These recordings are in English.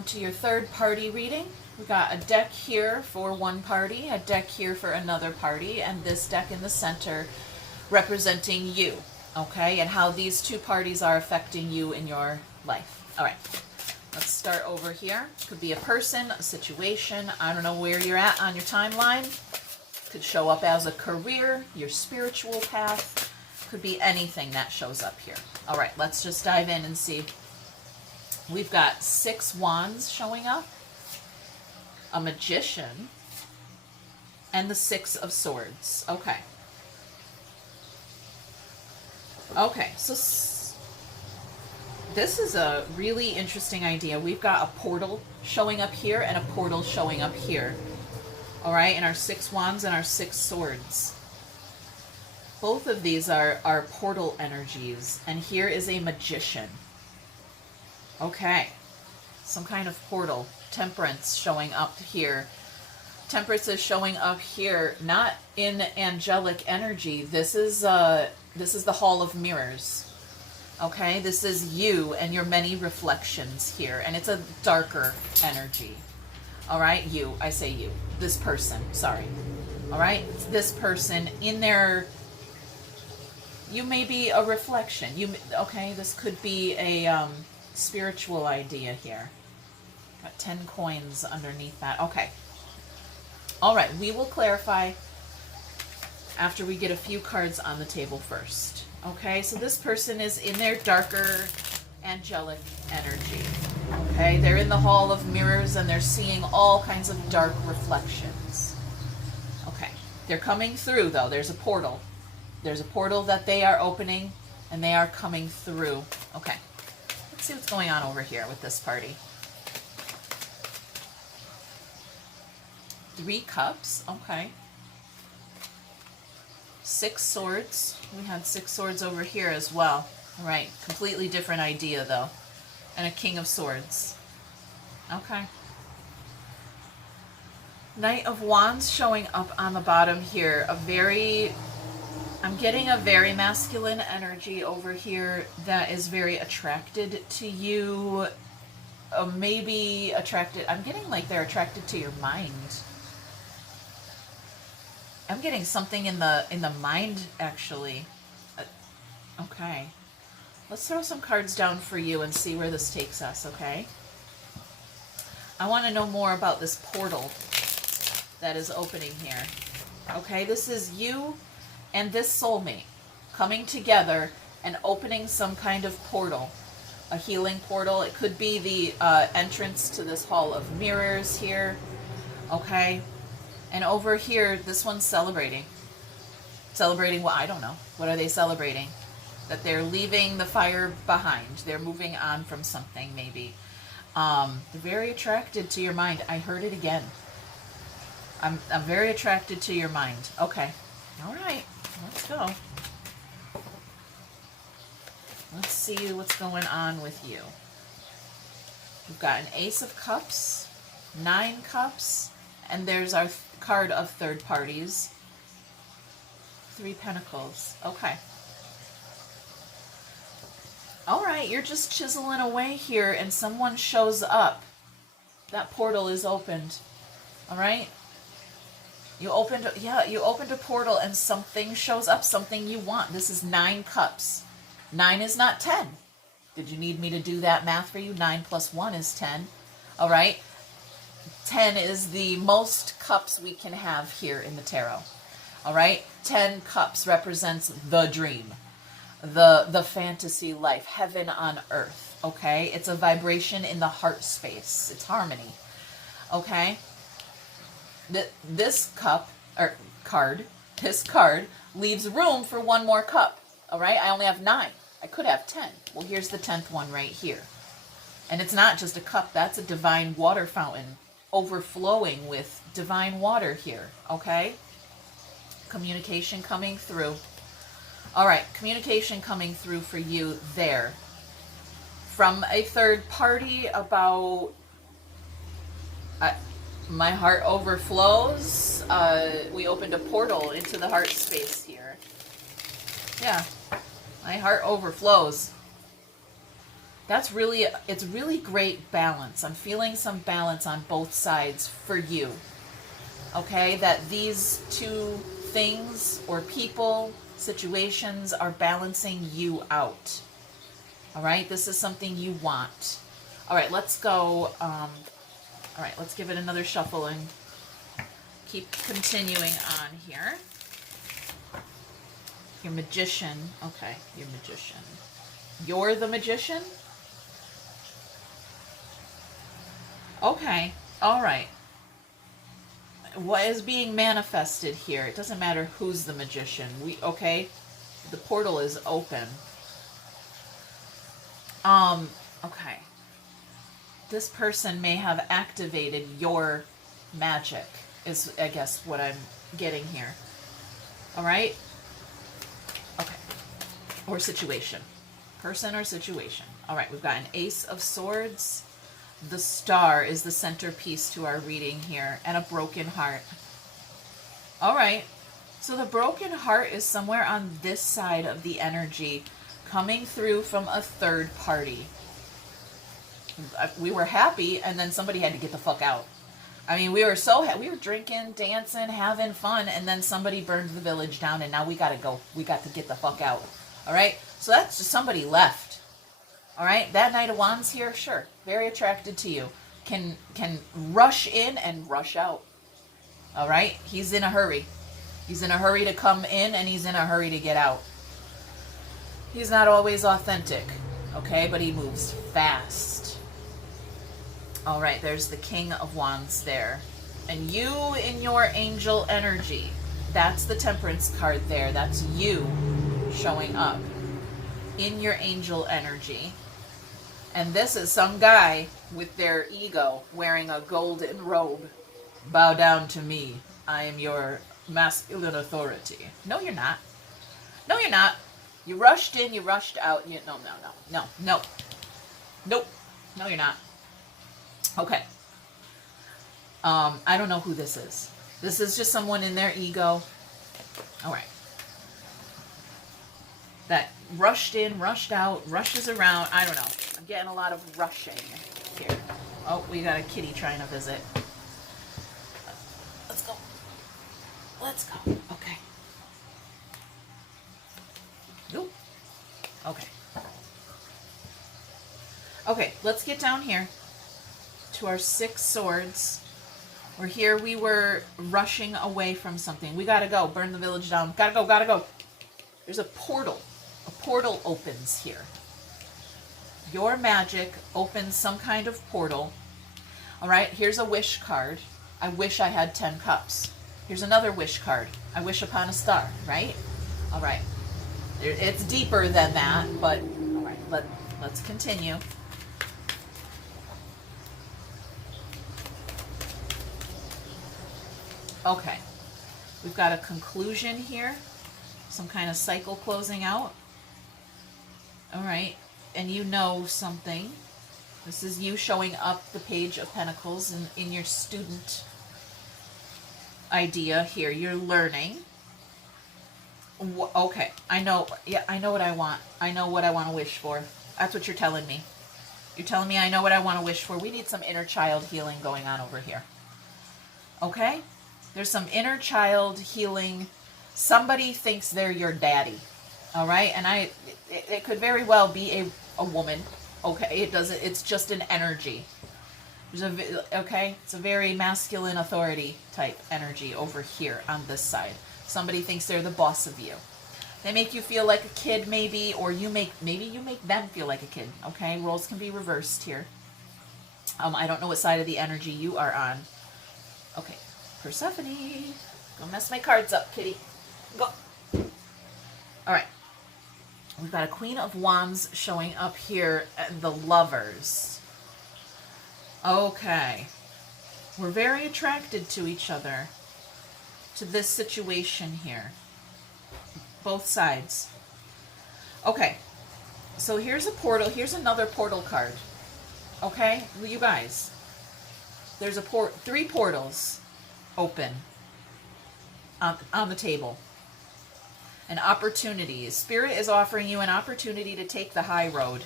come to your third party reading. We got a deck here for one party, a deck here for another party, and this deck in the center representing you, okay, and how these two parties are affecting you in your life. All right, let's start over here. Could be a person, a situation. I don't know where you're at on your timeline. Could show up as a career, your spiritual path. Could be anything that shows up here. All right, let's just dive in and see. We've got 6 wands showing up, a magician, and the 6 of swords. Okay. Okay, so this is a really interesting idea. We've got a portal showing up here and a portal showing up here. All right, and our 6 wands and our 6 swords. Both of these are portal energies, and here is a magician. Okay, some kind of portal. Temperance showing up here. Temperance is showing up here, not in angelic energy. This is the Hall of Mirrors. Okay, this is you and your many reflections here, and it's a darker energy. All right, you, I say you, this person, sorry. All right, this person in there, you may be a reflection. Okay, this could be a spiritual idea here. Got 10 coins underneath that. Okay. All right, we will clarify after we get a few cards on the table first. Okay, so this person is in their darker angelic energy. Okay, they're in the Hall of Mirrors and they're seeing all kinds of dark reflections. Okay, they're coming through though. There's a portal. There's a portal that they are opening and they are coming through. Okay, let's see what's going on over here with this party. 3 cups, okay. 6 swords. We had 6 swords over here as well. All right, completely different idea though. And a king of swords. Okay. Knight of Wands showing up on the bottom here. I'm getting a very masculine energy over here that is very attracted to you. Maybe attracted, I'm getting like they're attracted to your mind. I'm getting something in the mind, actually. Okay. Let's throw some cards down for you and see where this takes us, okay? I want to know more about this portal that is opening here. Okay, this is you and this soulmate coming together and opening some kind of portal. A healing portal. It could be the entrance to this Hall of Mirrors here. Okay? And over here, this one's celebrating. Celebrating what? I don't know. What are they celebrating? That they're leaving the fire behind. They're moving on from something, maybe. They're very attracted to your mind. I heard it again. I'm very attracted to your mind. Okay. All right. Let's go. Let's see what's going on with you. We've got an Ace of Cups, 9 cups, and there's our card of third parties. 3 pentacles. Okay. All right, you're just chiseling away here and someone shows up. That portal is opened. All right? You opened a portal and something shows up, something you want. This is 9 cups. 9 is not 10. Did you need me to do that math for you? 9 plus 1 is 10. All right? 10 is the most cups we can have here in the tarot. All right? 10 cups represents the dream, the fantasy life, heaven on earth. Okay? It's a vibration in the heart space. It's harmony. Okay? This card leaves room for 1 more cup. All right? I only have 9. I could have 10. Well, here's the 10th one right here. And it's not just a cup. That's a divine water fountain overflowing with divine water here. Okay? Communication coming through. All right. Communication coming through for you there. From a third party about... my heart overflows. We opened a portal into the heart space here. Yeah. My heart overflows. That's really, it's really great balance. I'm feeling some balance on both sides for you. Okay, that these two things or people, situations are balancing you out. All right, this is something you want. All right, let's go. All right, let's give it another shuffle and keep continuing on here. Your magician. Okay, your magician. You're the magician? Okay, all right. What is being manifested here? It doesn't matter who's the magician. Okay, the portal is open. Okay. This person may have activated your magic, is I guess what I'm getting here. All right? Okay. Or situation. Person or situation. All right, we've got an Ace of Swords. The Star is the centerpiece to our reading here, and a broken heart. All right. So the broken heart is somewhere on this side of the energy, coming through from a third party. We were happy, and then somebody had to get the fuck out. I mean, we were we were drinking, dancing, having fun, and then somebody burned the village down, and now we gotta go. We got to get the fuck out. All right? So that's just somebody left. All right? That Knight of Wands here, sure, very attracted to you. Can rush in and rush out. All right? He's in a hurry. He's in a hurry to come in, and he's in a hurry to get out. He's not always authentic, okay? But he moves fast. All right, there's the King of Wands there. And you in your angel energy, that's the Temperance card there. That's you showing up in your angel energy. And this is some guy with their ego wearing a golden robe. Bow down to me. I am your masculine authority. No, you're not. No, you're not. You rushed in, you rushed out. No. Nope. No, you're not. Okay. I don't know who this is. This is just someone in their ego. All right. That rushed in, rushed out, rushes around. I don't know. I'm getting a lot of rushing here. Oh, we got a kitty trying to visit. Let's go. Let's go. Okay. Nope. Okay. Okay, let's get down here to our 6 swords. We're here. We were rushing away from something. We gotta go. Burn the village down. Gotta go. There's a portal. A portal opens here. Your magic opens some kind of portal. All right, here's a wish card. I wish I had 10 cups. Here's another wish card. I wish upon a star, right? All right. It's deeper than that, but all right, let's continue. Okay. We've got a conclusion here. Some kind of cycle closing out. All right. And you know something. This is you showing up the Page of Pentacles in your student idea here. You're learning. Okay. I know. Yeah, I know what I want. I know what I want to wish for. That's what you're telling me. You're telling me I know what I want to wish for. We need some inner child healing going on over here. Okay? There's some inner child healing. Somebody thinks they're your daddy. All right? And it could very well be a woman. Okay? It's just an energy. Okay? It's a very masculine authority type energy over here on this side. Somebody thinks they're the boss of you. They make you feel like a kid maybe, or maybe you make them feel like a kid. Okay? Roles can be reversed here. I don't know what side of the energy you are on. Okay. Persephone. Don't mess my cards up, kitty. Go. All right. We've got a Queen of Wands showing up here, and the Lovers. Okay. We're very attracted to each other, to this situation here. Both sides. Okay. So here's a portal. Here's another portal card. Okay? You guys. There's 3 portals open on the table. An opportunity. Spirit is offering you an opportunity to take the high road.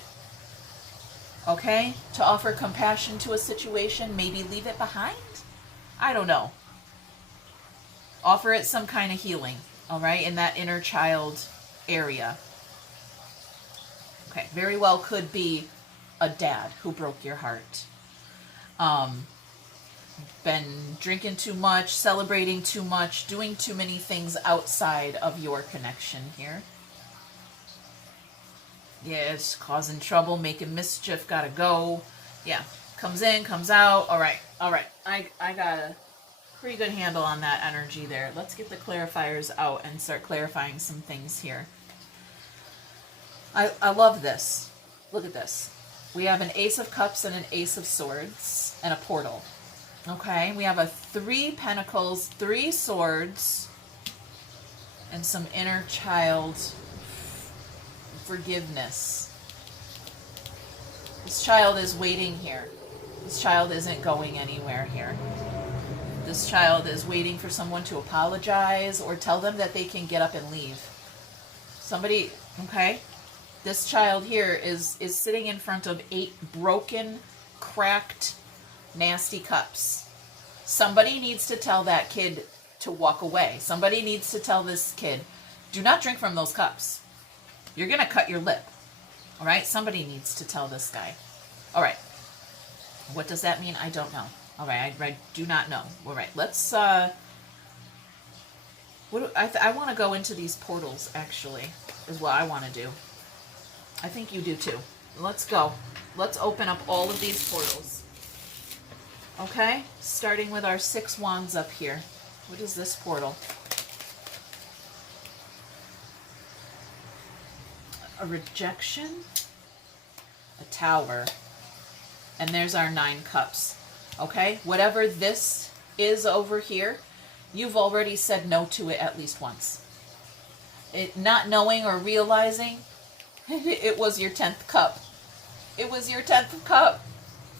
Okay? To offer compassion to a situation, maybe leave it behind? I don't know. Offer it some kind of healing, all right, in that inner child area. Okay, very well could be a dad who broke your heart. Been drinking too much, celebrating too much, doing too many things outside of your connection here. Yeah, it's causing trouble, making mischief, gotta go. Yeah, comes in, comes out. All right. I got a pretty good handle on that energy there. Let's get the clarifiers out and start clarifying some things here. I love this. Look at this. We have an Ace of Cups and an Ace of Swords and a portal. Okay, we have a 3 Pentacles, 3 Swords, and some inner child forgiveness. This child is waiting here. This child isn't going anywhere here. This child is waiting for someone to apologize or tell them that they can get up and leave. Somebody, okay? This child here is sitting in front of 8 broken, cracked, nasty cups. Somebody needs to tell that kid to walk away. Somebody needs to tell this kid, do not drink from those cups. You're going to cut your lip. All right? Somebody needs to tell this guy. All right. What does that mean? I don't know. All right. I do not know. All right. Let's, I want to go into these portals, actually, is what I want to do. I think you do too. Let's go. Let's open up all of these portals. Okay? Starting with our 6 wands up here. What is this portal? A rejection, a tower, and there's our 9 cups. Okay? Whatever this is over here, you've already said no to it at least once. Not knowing or realizing, it was your 10th cup. It was your 10th cup.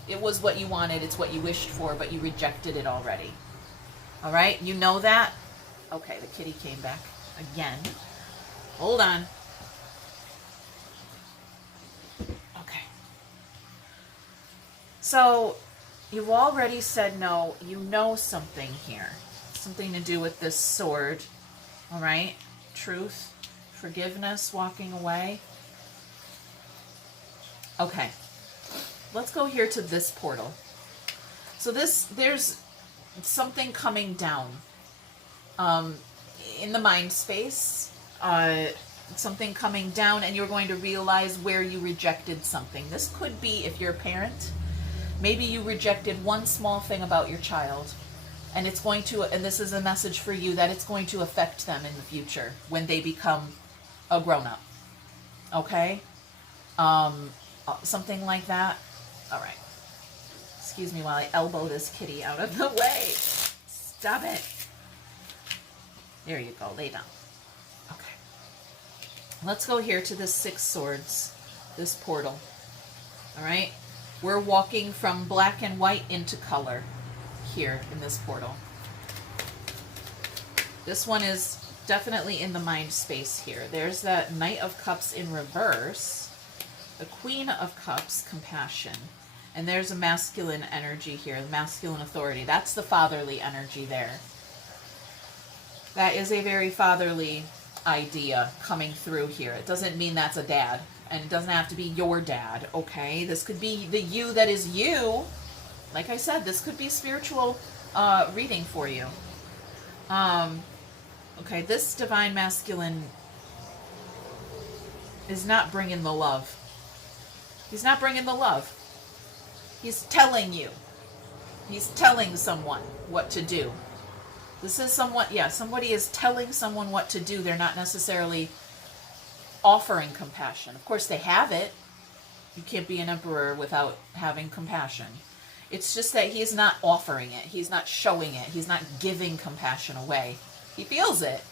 It was what you wanted. It's what you wished for, but you rejected it already. All right? You know that? Okay, the kitty came back again. Hold on. Okay. So, you've already said no. You know something here. Something to do with this sword. All right? Truth, forgiveness, walking away. Okay. Let's go here to this portal. So there's something coming down in the mind space. Something coming down, and you're going to realize where you rejected something. This could be, if you're a parent, maybe you rejected one small thing about your child, and it's going to, and this is a message for you, that it's going to affect them in the future when they become a grown-up. Okay? Something like that. All right. Excuse me while I elbow this kitty out of the way. Stop it. There you go. Lay down. Okay. Let's go here to this 6 swords, this portal. All right. We're walking from black and white into color here in this portal. This one is definitely in the mind space here. There's that Knight of Cups in reverse. The Queen of Cups, compassion. And there's a masculine energy here, masculine authority. That's the fatherly energy there. That is a very fatherly idea coming through here. It doesn't mean that's a dad. And it doesn't have to be your dad, okay? This could be the you that is you. Like I said, this could be spiritual reading for you. Okay, this divine masculine is not bringing the love. He's not bringing the love. He's telling you. He's telling someone what to do. This is someone, yeah, somebody is telling someone what to do. They're not necessarily offering compassion. Of course, they have it. You can't be an emperor without having compassion. It's just that he's not offering it. He's not showing it. He's not giving compassion away. He feels it.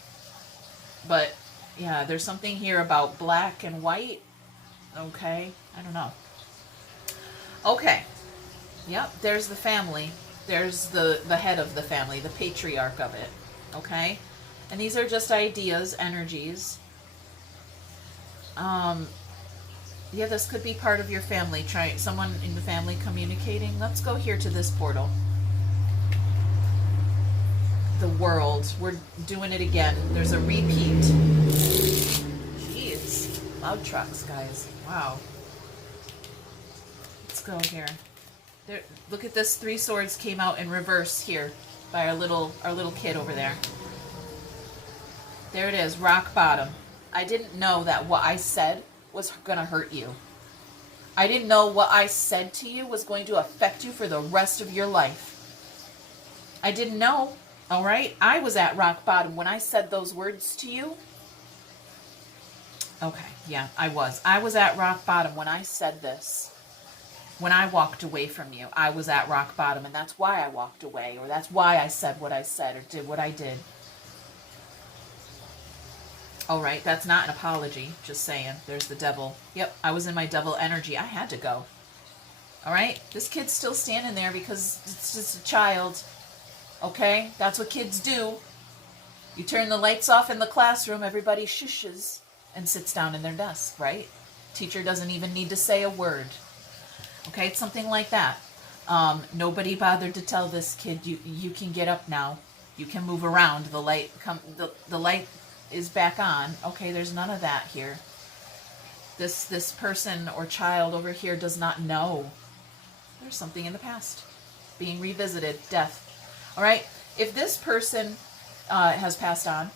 But, yeah, there's something here about black and white. Okay. I don't know. Okay. Yep, there's the family. There's the head of the family, the patriarch of it. Okay? And these are just ideas, energies. Yeah, this could be part of your family. Try someone in the family communicating. Let's go here to this portal. The world. We're doing it again. There's a repeat. Jeez. Loud trucks, guys. Wow. Let's go here. There, look at this. 3 swords came out in reverse here by our little kid over there. There it is. Rock bottom. I didn't know that what I said was going to hurt you. I didn't know what I said to you was going to affect you for the rest of your life. I didn't know, all right? I was at rock bottom when I said those words to you. Okay, yeah, I was. I was at rock bottom when I said this. When I walked away from you, I was at rock bottom, and that's why I walked away, or that's why I said what I said or did what I did. All right, that's not an apology, just saying. There's the devil. Yep, I was in my devil energy. I had to go. All right, this kid's still standing there because it's just a child. Okay, that's what kids do. You turn the lights off in the classroom, everybody shushes and sits down in their desk, right? Teacher doesn't even need to say a word. Okay, it's something like that. Nobody bothered to tell this kid, you can get up now. You can move around. The light is back on. Okay, there's none of that here. This person or child over here does not know. There's something in the past being revisited. Death. All right, if this person has passed on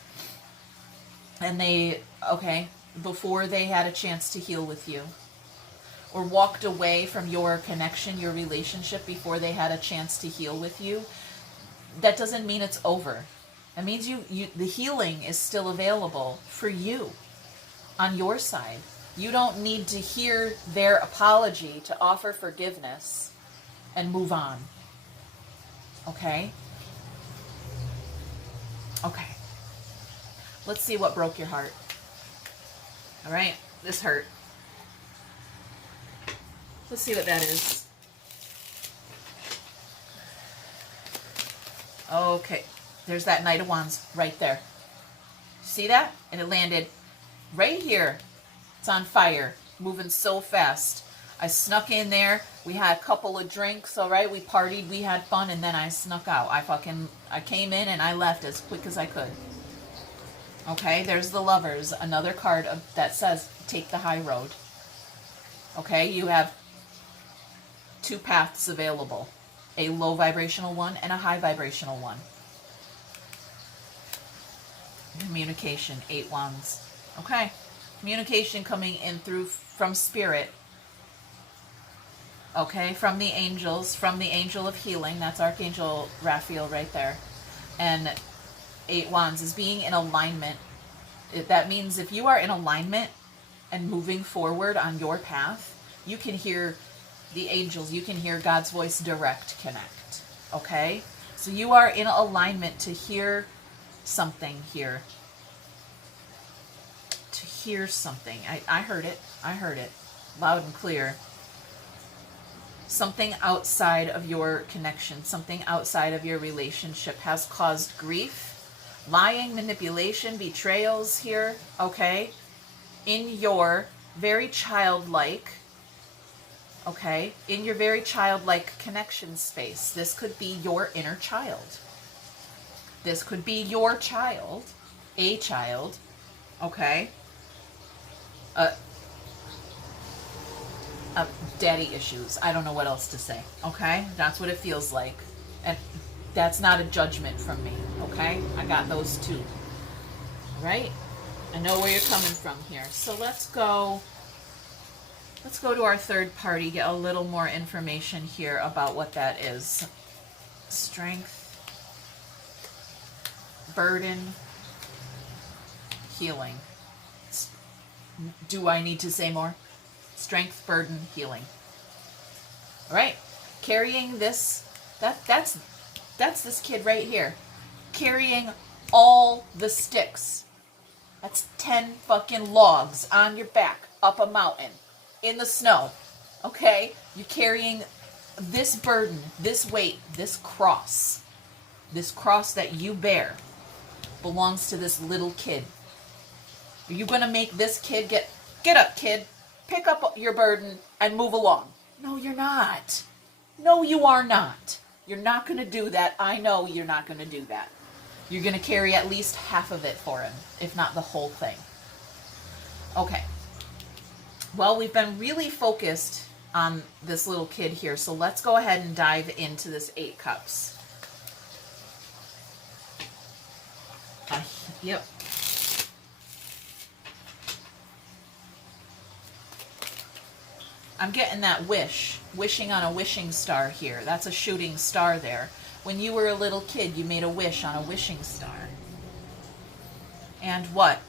and they, okay, before they had a chance to heal with you, or walked away from your connection, your relationship before they had a chance to heal with you, that doesn't mean it's over. That means the healing is still available for you on your side. You don't need to hear their apology to offer forgiveness and move on. Okay? Okay. Let's see what broke your heart. All right? This hurt. Let's see what that is. Okay. There's that Knight of Wands right there. See that? And it landed right here. It's on fire. Moving so fast. I snuck in there. We had a couple of drinks, all right? We partied, we had fun, and then I snuck out. I came in and I left as quick as I could. Okay, there's the Lovers. Another card that says, take the high road. Okay, you have 2 paths available. A low vibrational one and a high vibrational one. Communication, 8 wands. Okay. Communication coming in from spirit. Okay, from the angels, from the angel of healing. That's Archangel Raphael right there. And 8 wands is being in alignment. That means if you are in alignment and moving forward on your path, you can hear the angels, you can hear God's voice direct connect. Okay? So you are in alignment to hear something here. To hear something. I heard it. I heard it. Loud and clear. Something outside of your connection, something outside of your relationship has caused grief, lying, manipulation, betrayals here, okay? In your very childlike, okay? In your very childlike connection space. This could be your inner child. This could be your child, a child, okay? Daddy issues. I don't know what else to say, okay? That's what it feels like. And that's not a judgment from me, okay? I got those too, right? I know where you're coming from here. So let's go to our third party, get a little more information here about what that is. Strength, burden, healing. Do I need to say more? Strength, burden, healing. All right, carrying this. That's this kid right here, carrying all the sticks. That's 10 fucking logs on your back up a mountain in the snow. Okay, you're carrying this burden, this weight, this cross that you bear belongs to this little kid. Are you gonna make this kid get up, kid? pick up your burden and move along. No, you're not. No, you are not. You're not going to do that. I know you're not going to do that. You're going to carry at least half of it for him, if not the whole thing. Okay. Well, we've been really focused on this little kid here, so let's go ahead and dive into this 8 cups. Yep. I'm getting that wishing on a wishing star here. That's a shooting star there. When you were a little kid, you made a wish on a wishing star. And what?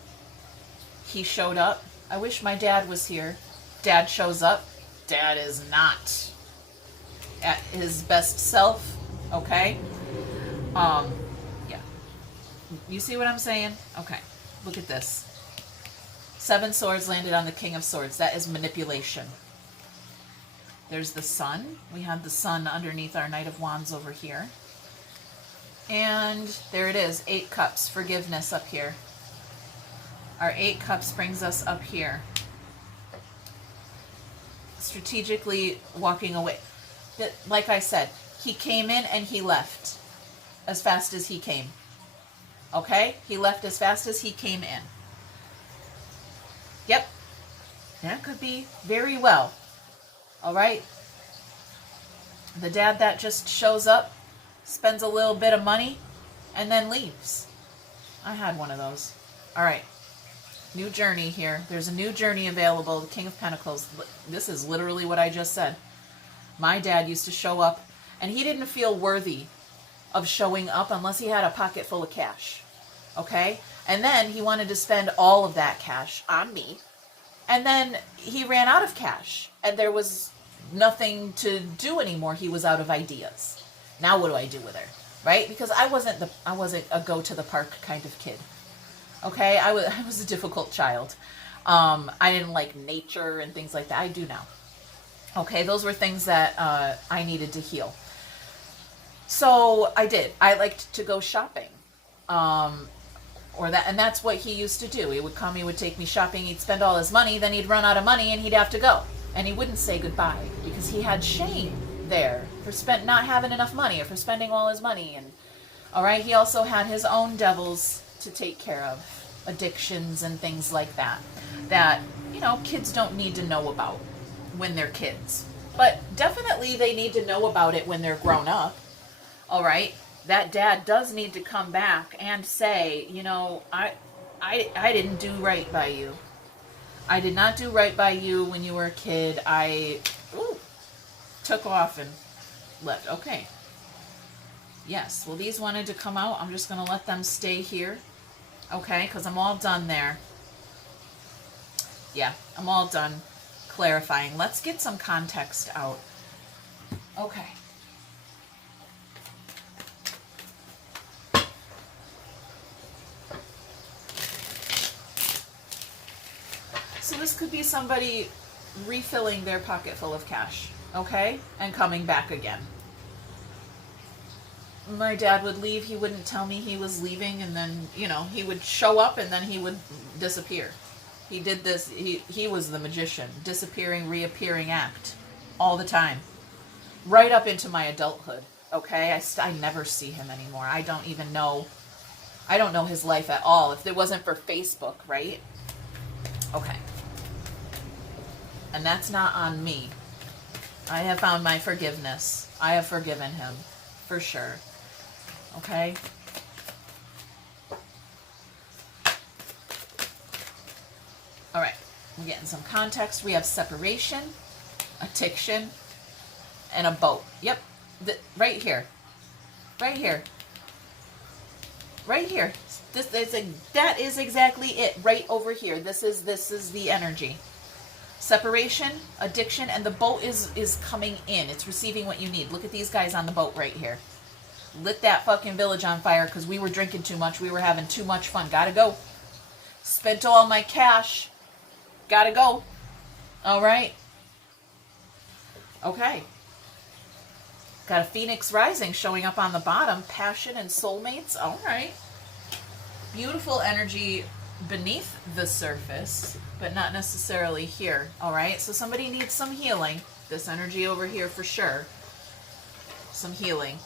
He showed up. I wish my dad was here. Dad shows up. Dad is not at his best self. Okay? Yeah. You see what I'm saying? Okay. Look at this. 7 swords landed on the King of Swords. That is manipulation. There's the sun. We have the sun underneath our Knight of Wands over here. And there it is, 8 cups, forgiveness up here. Our 8 cups brings us up here. Strategically walking away. Like I said, he came in and he left as fast as he came. Okay? He left as fast as he came in. Yep. That could be very well. All right. The dad that just shows up, spends a little bit of money, and then leaves. I had one of those. All right. New journey here. There's a new journey available. The King of Pentacles. This is literally what I just said. My dad used to show up, and he didn't feel worthy of showing up unless he had a pocket full of cash. Okay? And then he wanted to spend all of that cash on me. And then he ran out of cash, and there was nothing to do anymore. He was out of ideas. Now what do I do with her? Right? Because I wasn't a go to the park kind of kid. Okay? I was a difficult child. I didn't like nature and things like that. I do now. Okay? Those were things that I needed to heal. So I did. I liked to go shopping. And that's what he used to do. He would come, he would take me shopping, he'd spend all his money, then he'd run out of money and he'd have to go. And he wouldn't say goodbye because he had shame there for not having enough money or for spending all his money. And all right, he also had his own devils to take care of, addictions and things like that, kids don't need to know about when they're kids. But definitely they need to know about it when they're grown up. All right? That dad does need to come back and say, I didn't do right by you. I did not do right by you when you were a kid. I took off and left. Okay. Yes. Well, these wanted to come out. I'm just going to let them stay here. Okay. Because I'm all done there. Yeah. I'm all done clarifying. Let's get some context out. Okay. So this could be somebody refilling their pocket full of cash, okay? And coming back again. My dad would leave, he wouldn't tell me he was leaving, and then, he would show up and then he would disappear. He did this, he was the magician, disappearing, reappearing act all the time. Right up into my adulthood, okay? I never see him anymore. I don't know his life at all. If it wasn't for Facebook, right? Okay. And that's not on me. I have found my forgiveness. I have forgiven him, for sure. Okay? All right. We're getting some context. We have separation, addiction, and a boat. Yep. Right here. Right here. Right here. That is exactly it. Right over here. This is the energy. Separation, addiction, and the boat is coming in. It's receiving what you need. Look at these guys on the boat right here. Lit that fucking village on fire because we were drinking too much. We were having too much fun. Gotta go. Spent all my cash. Gotta go. All right. Okay. Got a Phoenix Rising showing up on the bottom. Passion and soulmates. All right. Beautiful energy beneath the surface. but not necessarily here. All right, so somebody needs some healing. This energy over here for sure. Some healing.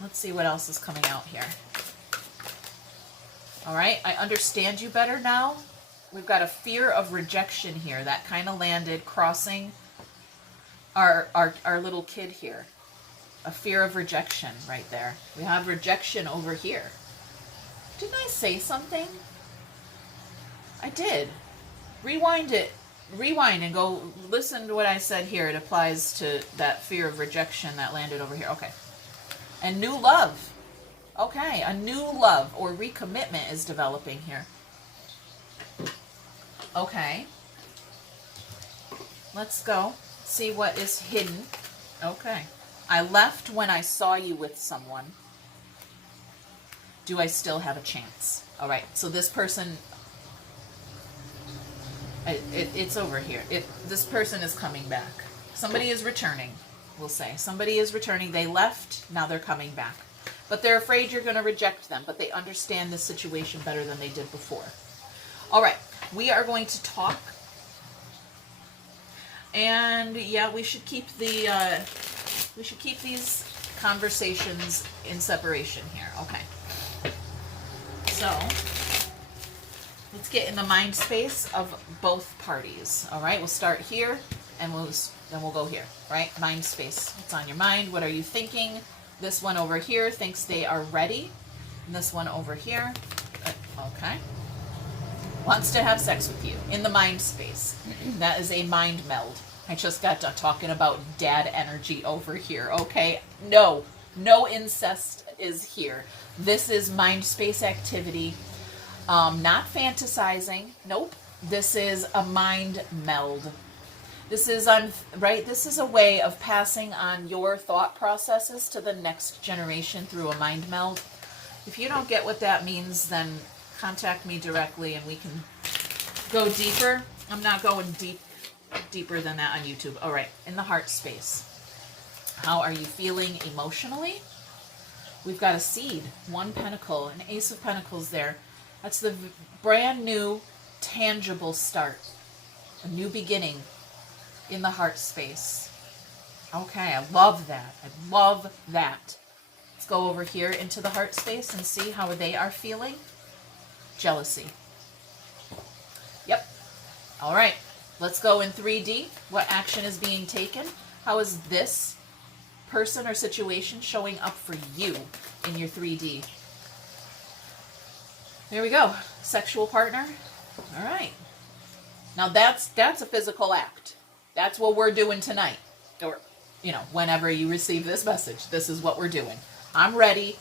Let's see what else is coming out here. All right, I understand you better now. We've got a fear of rejection here. That kind of landed crossing our little kid here. A fear of rejection right there. We have rejection over here. Didn't I say something? I did. Rewind it. Rewind and go listen to what I said here. It applies to that fear of rejection that landed over here. Okay. And new love. Okay, a new love or recommitment is developing here. Okay. Let's go. See what is hidden. Okay. I left when I saw you with someone. Do I still have a chance? All right. So this person, it's over here. This person is coming back. Somebody is returning, we'll say. Somebody is returning. They left. Now they're coming back. But they're afraid you're going to reject them. But they understand the situation better than they did before. All right. We are going to talk. And yeah, we should keep these conversations in separation here. Okay. So let's get in the mind space of both parties. All right, we'll start here and then we'll go here. Right, mind space. What's on your mind? What are you thinking? This one over here thinks they are ready. And this one over here, okay, wants to have sex with you in the mind space. That is a mind meld. I just got done talking about dad energy over here. Okay, no incest is here. This is mind space activity, not fantasizing. Nope. This is a mind meld. This is right. This is a way of passing on your thought processes to the next generation through a mind meld. If you don't get what that means, then contact me directly and we can go deeper. I'm not going deeper than that on YouTube. All right, in the heart space. How are you feeling emotionally? We've got a seed, 1 pentacle, an ace of pentacles there. That's the brand new, tangible start. A new beginning in the heart space. Okay, I love that. I love that. Let's go over here into the heart space and see how they are feeling. Jealousy. Yep. All right. Let's go in 3D. What action is being taken? How is this person or situation showing up for you in your 3D? There we go. Sexual partner. All right. Now that's a physical act. That's what we're doing tonight. Or, whenever you receive this message, this is what we're doing. I'm ready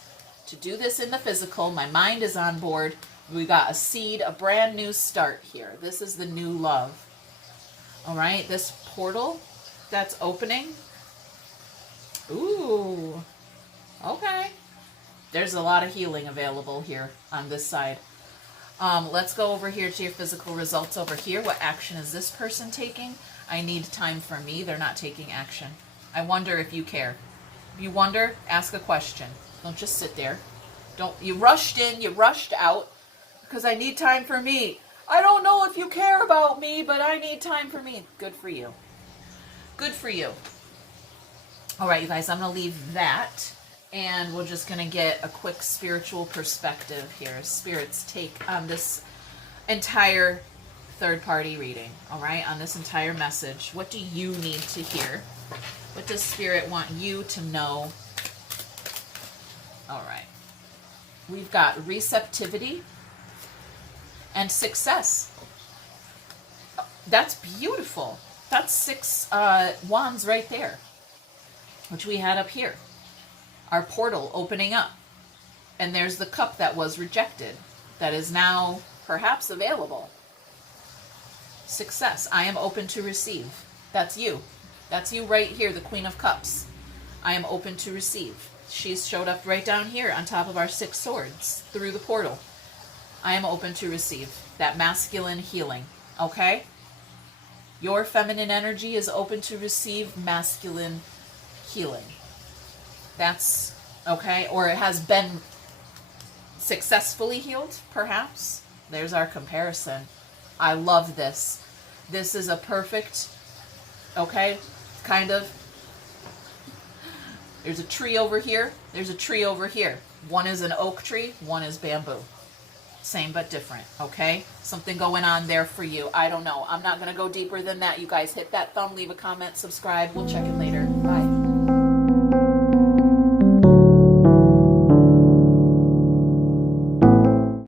to do this in the physical. My mind is on board. We got a seed, a brand new start here. This is the new love. All right, this portal that's opening. Ooh, okay. There's a lot of healing available here on this side. Let's go over here to your physical results over here. What action is this person taking? I need time for me. They're not taking action. I wonder if you care. If you wonder, ask a question. Don't just sit there. You rushed in, you rushed out because I need time for me. I don't know if you care about me, but I need time for me. Good for you. Good for you. All right, you guys, I'm going to leave that. And we're just going to get a quick spiritual perspective here. Spirit's take on this entire third-party reading. All right, on this entire message. What do you need to hear? What does Spirit want you to know? All right. We've got receptivity and success. That's beautiful. That's 6 wands right there, which we had up here. Our portal opening up. And there's the cup that was rejected that is now perhaps available. Success. I am open to receive. That's you. That's you right here, the Queen of Cups. I am open to receive. She's showed up right down here on top of our 6 swords through the portal. I am open to receive that masculine healing. Okay? Your feminine energy is open to receive masculine healing. That's okay, or it has been successfully healed, perhaps. There's our comparison. I love this. This is a perfect, okay, kind of. There's a tree over here. There's a tree over here. One is an oak tree. One is bamboo. Same but different, okay? Something going on there for you. I don't know. I'm not going to go deeper than that. You guys hit that thumb, leave a comment, subscribe. We'll check in later. Bye.